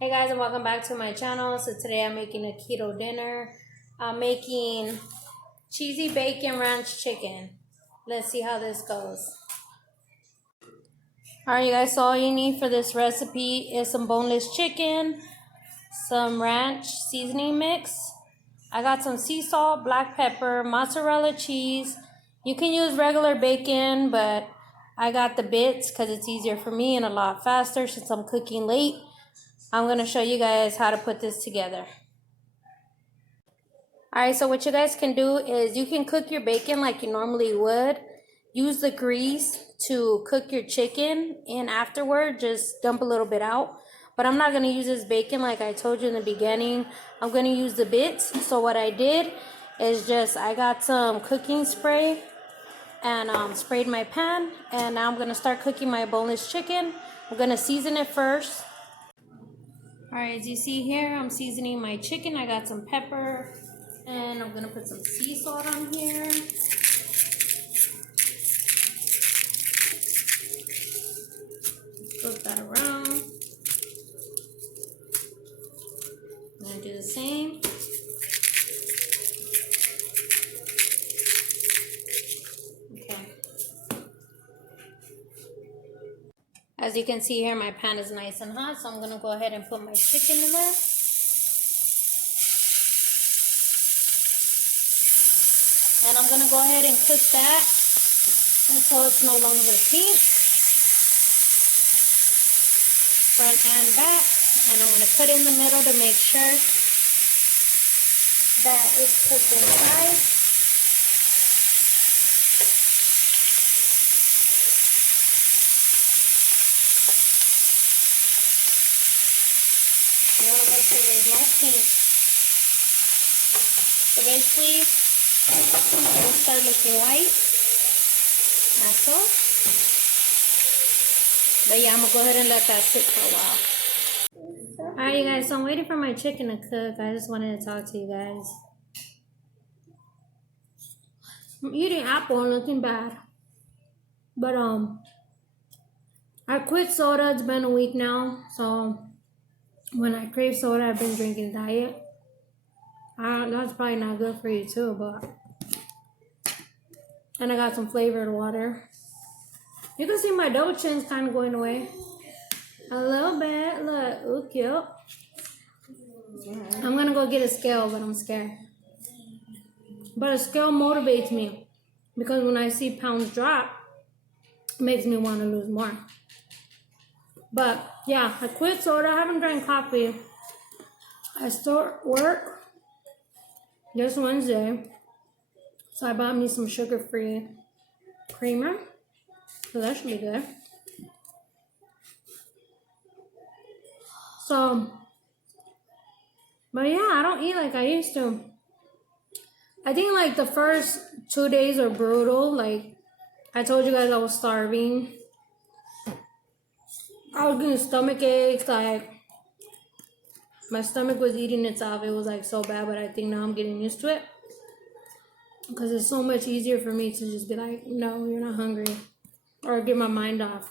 Hey guys, and welcome back to my channel. So today I'm making a keto dinner. I'm making cheesy bacon ranch chicken. Let's see how this goes. Alright you guys, so all you need for this recipe is some boneless chicken, some ranch seasoning mix. I got some sea salt, black pepper, mozzarella cheese. You can use regular bacon, but I got the bits because it's easier for me and a lot faster since I'm cooking late. I'm going to show you guys how to put this together. Alright, so what you guys can do is you can cook your bacon like you normally would. Use the grease to cook your chicken, and afterward just dump a little bit out. But I'm not going to use this bacon like I told you in the beginning. I'm going to use the bits. So what I did is I got some cooking spray and sprayed my pan. And now I'm going to start cooking my boneless chicken. I'm going to season it first. Alright, as you see here, I'm seasoning my chicken. I got some pepper, and I'm going to put some sea salt on here. Flip that around. I'm going to do the same. Okay. As you can see here, my pan is nice and hot, so I'm going to go ahead and put my chicken in there. And I'm going to go ahead and cook that until it's no longer pink. Front and back. And I'm going to put it in the middle to make sure that it's cooked inside. You want to make sure there's no pink. So basically, it'll start looking white. That's all. But yeah, I'm going to go ahead and let that sit for a while. Alright you guys, so I'm waiting for my chicken to cook. I just wanted to talk to you guys. I'm eating apple and looking bad. But I quit soda. It's been a week now. So when I crave soda, I've been drinking diet. That's probably not good for you too, but. And I got some flavored water. You can see my double chin's kind of going away. A little bit. Look. Ooh, cute. I'm going to go get a scale, but I'm scared. But a scale motivates me. Because when I see pounds drop, it makes me want to lose more. But, yeah. I quit soda. I haven't drank coffee. I start work this Wednesday. So I bought me some sugar-free creamer. So that should be good. So, but yeah, I don't eat like I used to. I think like the first 2 days are brutal. Like, I told you guys I was starving. I was getting stomach aches. Like, my stomach was eating itself. It was like so bad, but I think now I'm getting used to it. Because it's so much easier for me to just be like, no, you're not hungry. Or get my mind off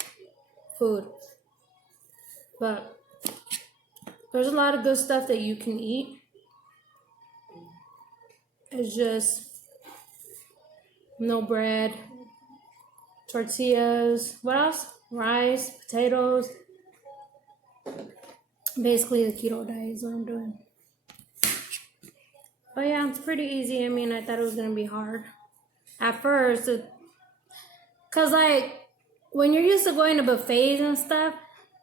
food. But there's a lot of good stuff that you can eat. It's just no bread, tortillas, what else? Rice, potatoes. Basically the keto diet is what I'm doing. But yeah, it's pretty easy. I mean, I thought it was going to be hard at first. Because like, when you're used to going to buffets and stuff,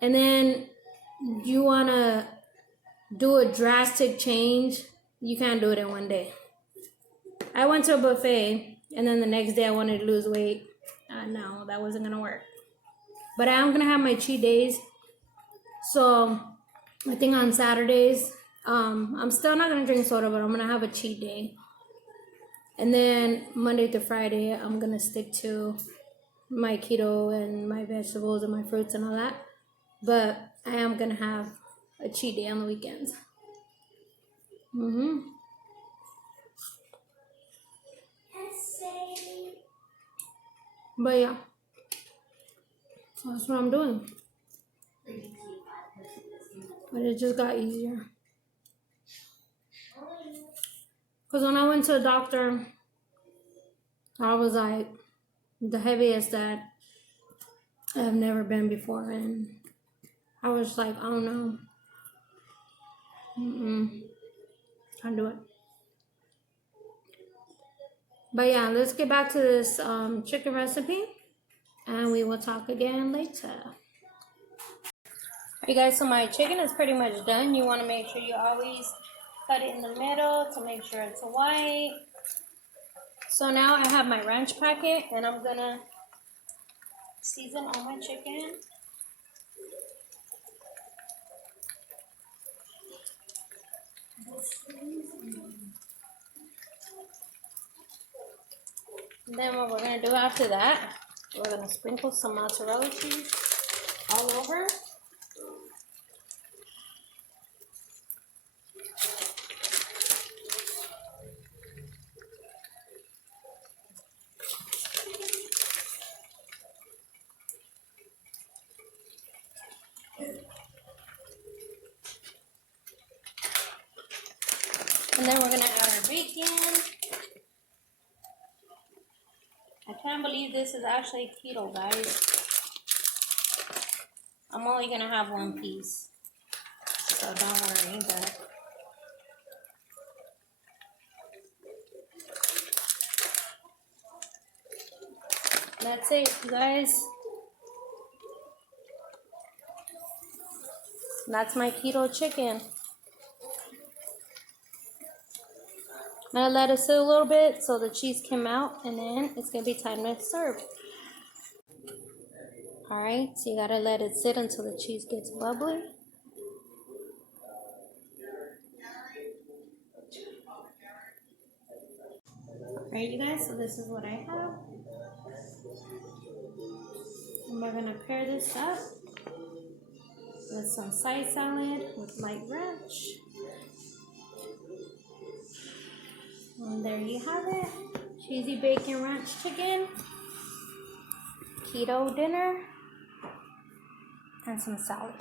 and then you want to do a drastic change, you can't do it in one day. I went to a buffet, and then the next day I wanted to lose weight. No, that wasn't going to work. But I am going to have my cheat days. So, I think on Saturdays, I'm still not going to drink soda, but I'm going to have a cheat day. And then Monday to Friday, I'm going to stick to my keto and my vegetables and my fruits and all that. But I am going to have a cheat day on the weekends. But yeah, so that's what I'm doing. but it just got easier. Because when I went to the doctor, I was like the heaviest that I've never been before, and I was like, I don't know, can't do it. But yeah, let's get back to this chicken recipe, and we will talk again later. Alright guys, so my chicken is pretty much done. You want to make sure you always cut it in the middle to make sure it's white. So now I have my ranch packet, and I'm gonna season all my chicken. And then what we're gonna do after that, we're gonna sprinkle some mozzarella cheese all over. And then we're gonna add our bacon. I can't believe this is actually keto, guys. I'm only gonna have one piece, so don't worry, but that's it, guys. That's my keto chicken. I'm gonna let it sit a little bit so the cheese can melt, and then it's gonna be time to serve. Alright, so you gotta let it sit until the cheese gets bubbly. Alright, you guys, so this is what I have. And we're gonna pair this up with some side salad with light ranch. And there you have it. Cheesy bacon ranch chicken, keto dinner, and some salad.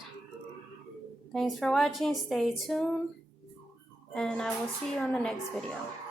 Thanks for watching. Stay tuned, and I will see you on the next video.